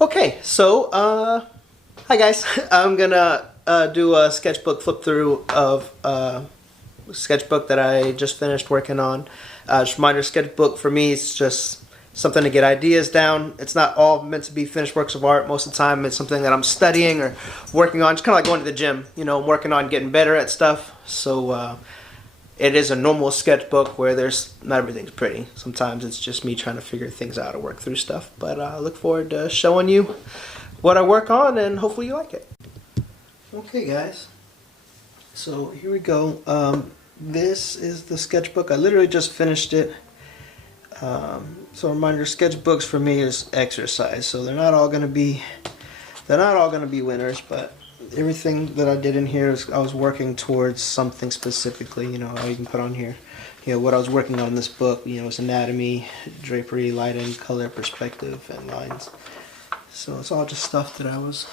Okay, so hi guys. I'm gonna do a sketchbook flip through of a sketchbook that I just finished working on. Just a reminder, sketchbook for me is just something to get ideas down. It's not all meant to be finished works of art. Most of the time, it's something that I'm studying or working on. Just kind of like going to the gym. You know, I'm working on getting better at stuff. So it is a normal sketchbook where there's not everything's pretty. Sometimes it's just me trying to figure things out or work through stuff. But I look forward to showing you what I work on, and hopefully you like it. Okay, guys. So here we go. This is the sketchbook. I literally just finished it. So reminder, sketchbooks for me is exercise. So they're not all gonna be winners, but everything that I did in here is I was working towards something specifically. You know, I can put on here, you know, what I was working on in this book. You know, it's anatomy, drapery, lighting, color, perspective, and lines. So it's all just stuff that I was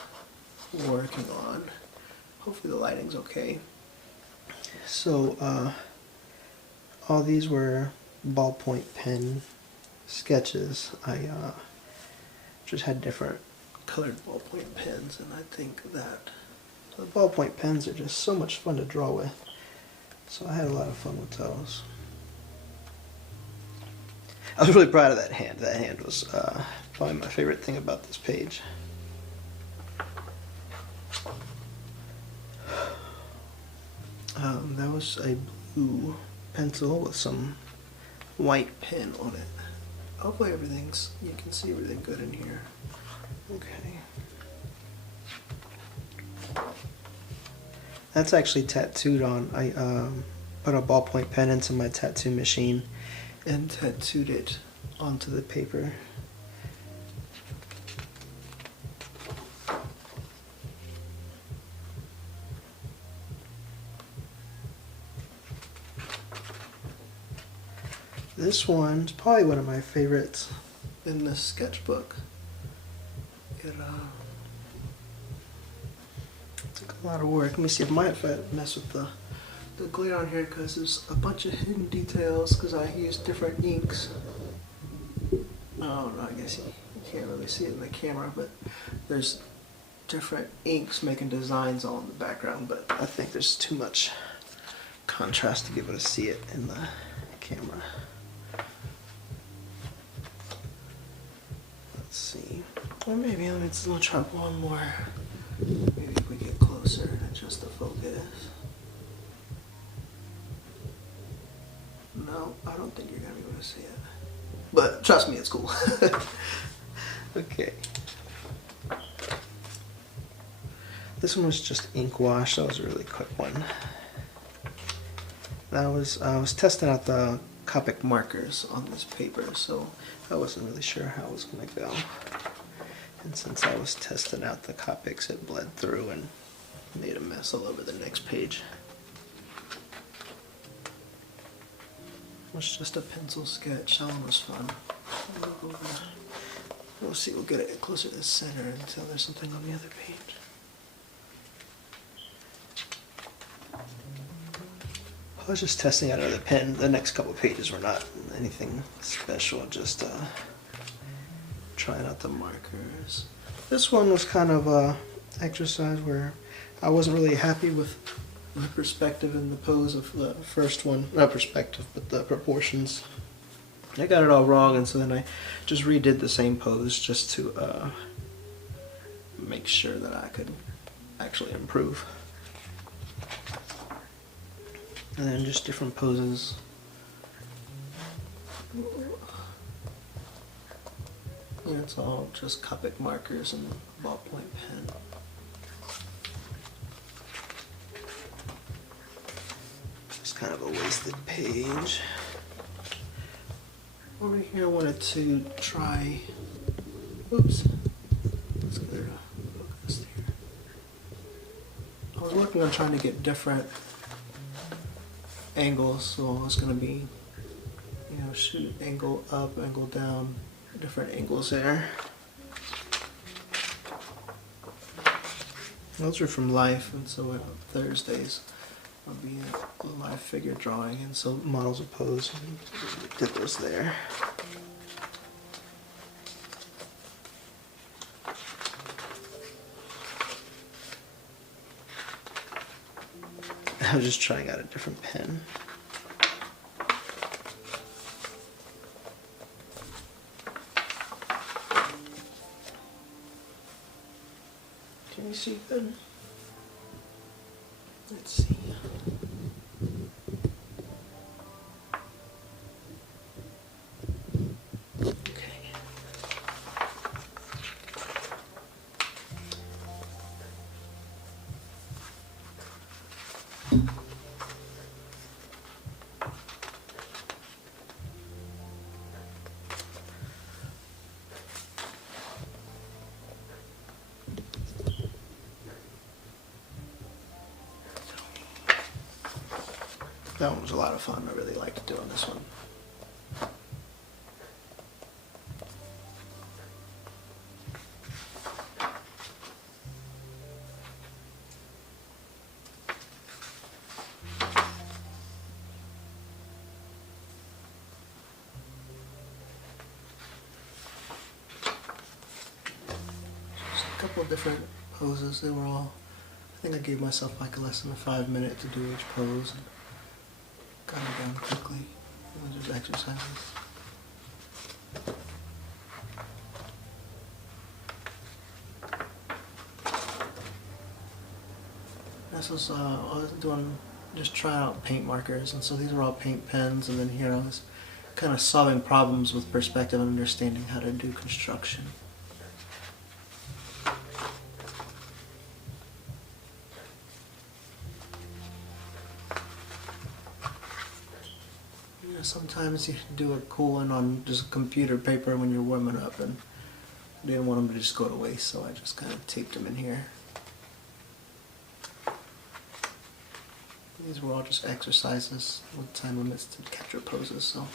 working on. Hopefully the lighting's okay. So all these were ballpoint pen sketches. I just had different colored ballpoint pens, and I think that the ballpoint pens are just so much fun to draw with. So I had a lot of fun with those. I was really proud of that hand. That hand was probably my favorite thing about this page. That was a blue pencil with some white pen on it. Hopefully you can see everything good in here. Okay. That's actually tattooed on. I put a ballpoint pen into my tattoo machine and tattooed it onto the paper. This one's probably one of my favorites in this sketchbook. It took a lot of work. Let me see if I mess with the glare on here, because there's a bunch of hidden details because I use different inks. Oh no, I guess you can't really see it in the camera, but there's different inks making designs all in the background, but I think there's too much contrast to be able to see it in the camera. Let's see. Or maybe let's try one more. Maybe if we get closer and adjust the focus. No, I don't think you're gonna be able to see it. But trust me, it's cool. Okay. This one was just ink wash. That was a really quick one. I was testing out the Copic markers on this paper, so I wasn't really sure how it was going to go. And since I was testing out the Copics, it bled through and made a mess all over the next page. It was just a pencil sketch. That one was fun. We'll see. We'll get it closer to the center until there's something on the other page. I was just testing out another pen. The next couple pages were not anything special, just trying out the markers. This one was kind of a exercise where I wasn't really happy with the perspective and the pose of the first one. Not perspective, but the proportions. I got it all wrong, and so then I just redid the same pose just to make sure that I could actually improve. And then just different poses. Yeah, it's all just Copic markers and ballpoint pen. It's kind of a wasted page. Over here I wanted to try, oops, let's get rid of focus here. I was working on trying to get different angles, so it's going to be, you know, shoot angle up, angle down, different angles there. Those are from Life, and so on Thursdays I'll be a live figure drawing, and so models of pose, and did those there. I was just trying out a different pen. Can you see good? Let's see. That one was a lot of fun. I really liked doing this one. Just a couple of different poses. They were all, I think I gave myself like less than 5 minutes to do each pose. Got it down quickly. Those are exercises. This was I was doing just trying out paint markers, and so these were all paint pens. And then here I was kind of solving problems with perspective and understanding how to do construction. Sometimes you do a cool one on just computer paper when you're warming up, and I didn't want them to just go to waste, so I just kind of taped them in here. These were all just exercises with time limits to capture poses, so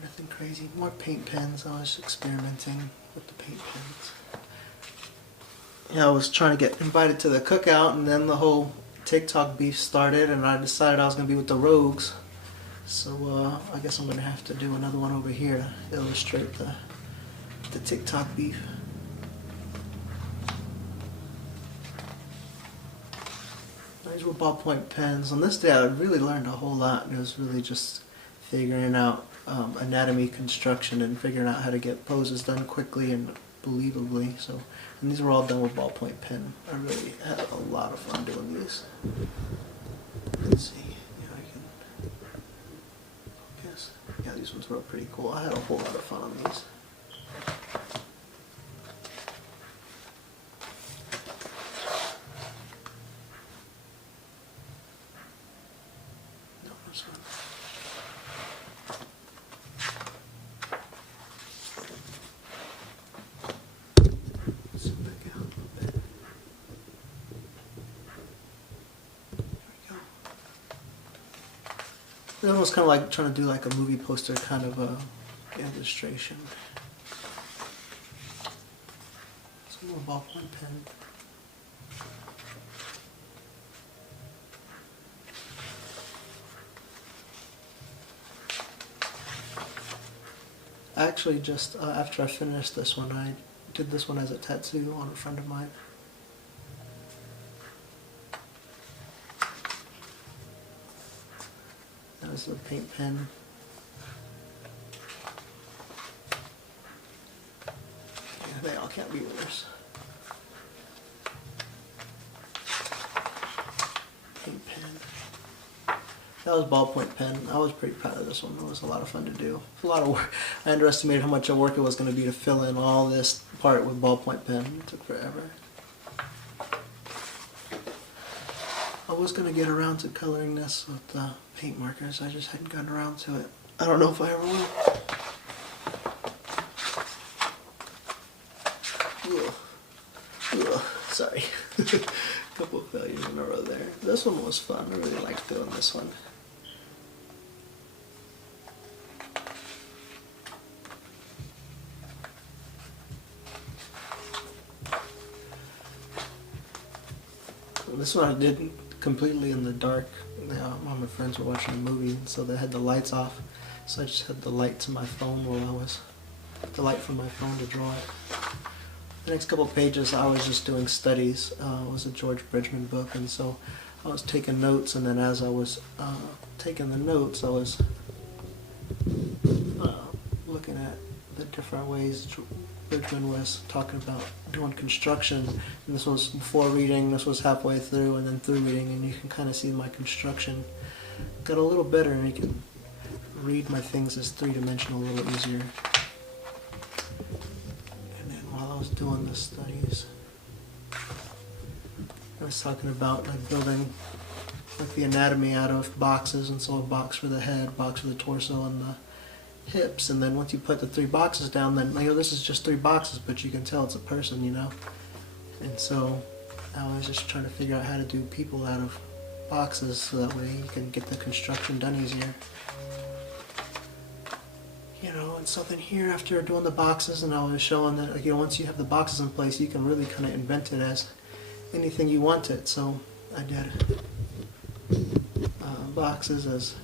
nothing crazy. More paint pens. I was experimenting with the paint pens. Yeah, I was trying to get invited to the cookout, and then the whole TikTok beef started, and I decided I was going to be with the Rogues. So I guess I'm going to have to do another one over here to illustrate the TikTok beef. These were ballpoint pens. On this day I really learned a whole lot. It was really just figuring out anatomy, construction, and figuring out how to get poses done quickly and believably. So, and these were all done with ballpoint pen. I really had a lot of fun doing these. Let's see. Yeah, I can focus. Yeah, these ones were pretty cool. I had a whole lot of fun on these. No, this one. It was kind of like trying to do like a movie poster kind of illustration. Some more ballpoint pen. Actually, just after I finished this one, I did this one as a tattoo on a friend of mine. This is a paint pen. Yeah, they all can't be winners. Paint pen. That was ballpoint pen. I was pretty proud of this one. It was a lot of fun to do. It was a lot of work. I underestimated how much work it was going to be to fill in all this part with ballpoint pen. It took forever. I was going to get around to coloring this with paint markers. I just hadn't gotten around to it. I don't know if I ever will. Ugh. Sorry. Couple of failures in a row there. This one was fun. I really liked doing this one. This one I did completely in the dark. All my friends were watching a movie, so they had the lights off. So I just had the light to my phone while I was, the light from my phone to draw it. The next couple of pages I was just doing studies. It was a George Bridgman book, and so I was taking notes, and then as I was taking the notes, I was looking at the different ways Bridgman was talking about doing construction. And this was before reading, this was halfway through, and then through reading, and you can kind of see my construction got a little better, and you can read my things as three-dimensional a little easier. And then while I was doing the studies, I was talking about like building like the anatomy out of boxes, and so a box for the head, box for the torso, and the hips. And then once you put the 3 boxes down, then this is just 3 boxes, but you can tell it's a person, And so I was just trying to figure out how to do people out of boxes, so that way you can get the construction done easier. And so then here, after doing the boxes, and I was showing that once you have the boxes in place, you can really kind of invent it as anything you want it. So I did boxes as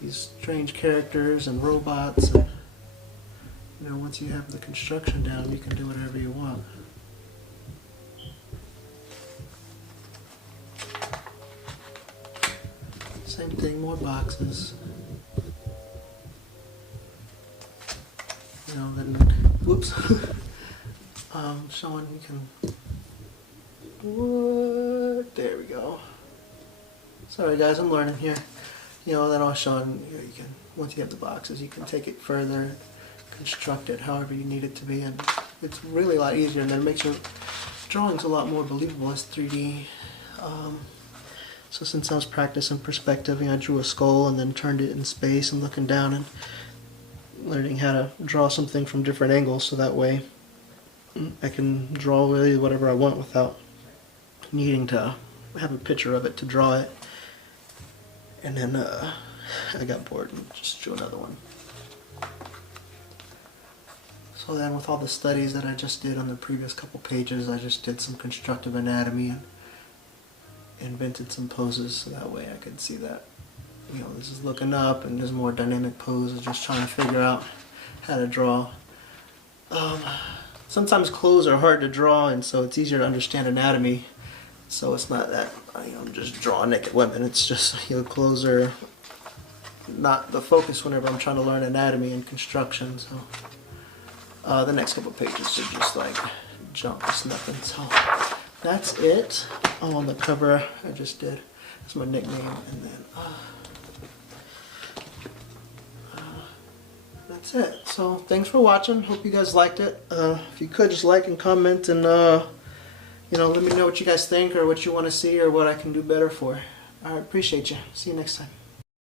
these strange characters and robots, and once you have the construction down, you can do whatever you want. Same thing, more boxes. Then whoops. Showing you can. What? There we go. Sorry guys, I'm learning here. Then I was showing you can, once you have the boxes, you can take it further, construct it however you need it to be, and it's really a lot easier, and then it makes your drawings a lot more believable as 3D. So since I was practicing perspective, I drew a skull and then turned it in space and looking down and learning how to draw something from different angles, so that way I can draw really whatever I want without needing to have a picture of it to draw it. And then I got bored and just drew another one. So then with all the studies that I just did on the previous couple pages, I just did some constructive anatomy and invented some poses, so that way I could see that this is looking up, and there's more dynamic poses, just trying to figure out how to draw. Sometimes clothes are hard to draw, and so it's easier to understand anatomy. So it's not that I'm just drawing naked women. It's just clothes are not the focus whenever I'm trying to learn anatomy and construction. So the next couple pages should just like jump. It's nothing. So that's it. Oh, on the cover I just did. That's my nickname, and then that's it. So thanks for watching. Hope you guys liked it. If you could just like and comment, and let me know what you guys think, or what you want to see, or what I can do better for. I appreciate you. See you next time.